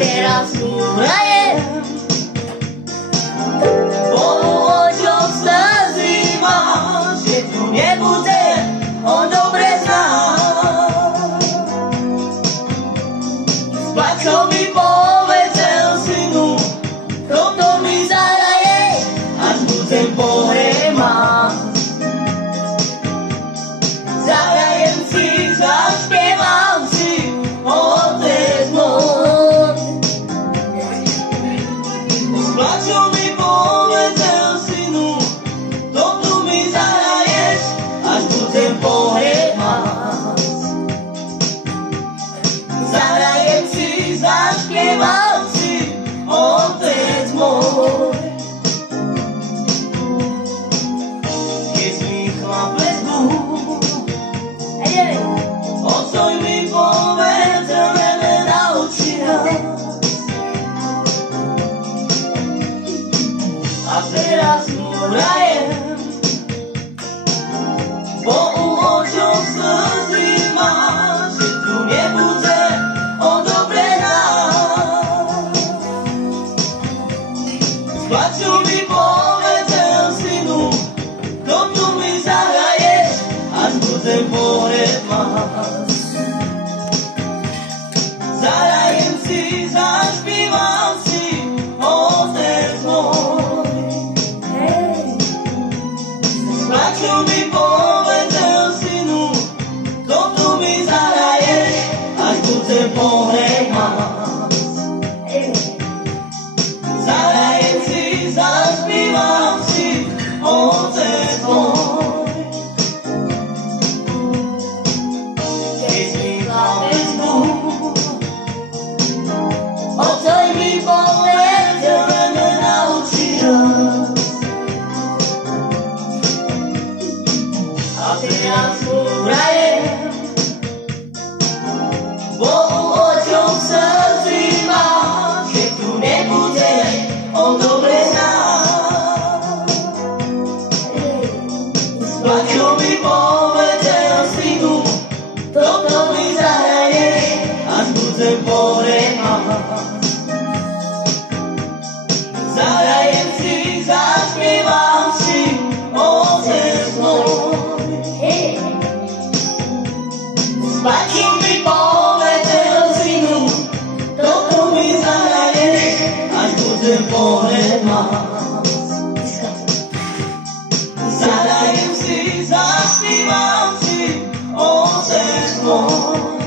Teraz hrajem spolu očom slzy máš, že tu nebude, on dobre zná. S plačom mi povedal synu, toto mi zahraje, až budem pohremať. Zahrajem si, zaspievam si, otec môj. Plačom mi povedal synu, toto mi zahraješ, až budem pohremať. Zahrajem si, zaspievam si, otec môj. Keď mi chlapec bol, otcoj mi povedal, mene naučí nás. A teraz mu hrajem, bo u očom slzy máš, že tu nebude, on dobre zná. S plačom mi povedal synu, toto mi zahraješ, až budem pohremať. Zahrajem si, zaspívam si, otec môj. Plačom mi povedal synu, toto mi zahraješ, až budem pohremať. Zahrajem si, zaspívam si, otec môj. Keď mi chlapec bol, otcoj mi povedal, mene naučí nás. A teraz mu hrajem, bo u očom slzy máš, že tu nebude, on dobre zná. S plačom mi povedal synu, toto mi zahraješ, až budem pohremať. Zahrajem si, zaspievam si, otec môj. S plačom mi povedal synu, toto mi zahraješ, až budem pohremať. Zahrajem si, zaspievam si, otec môj.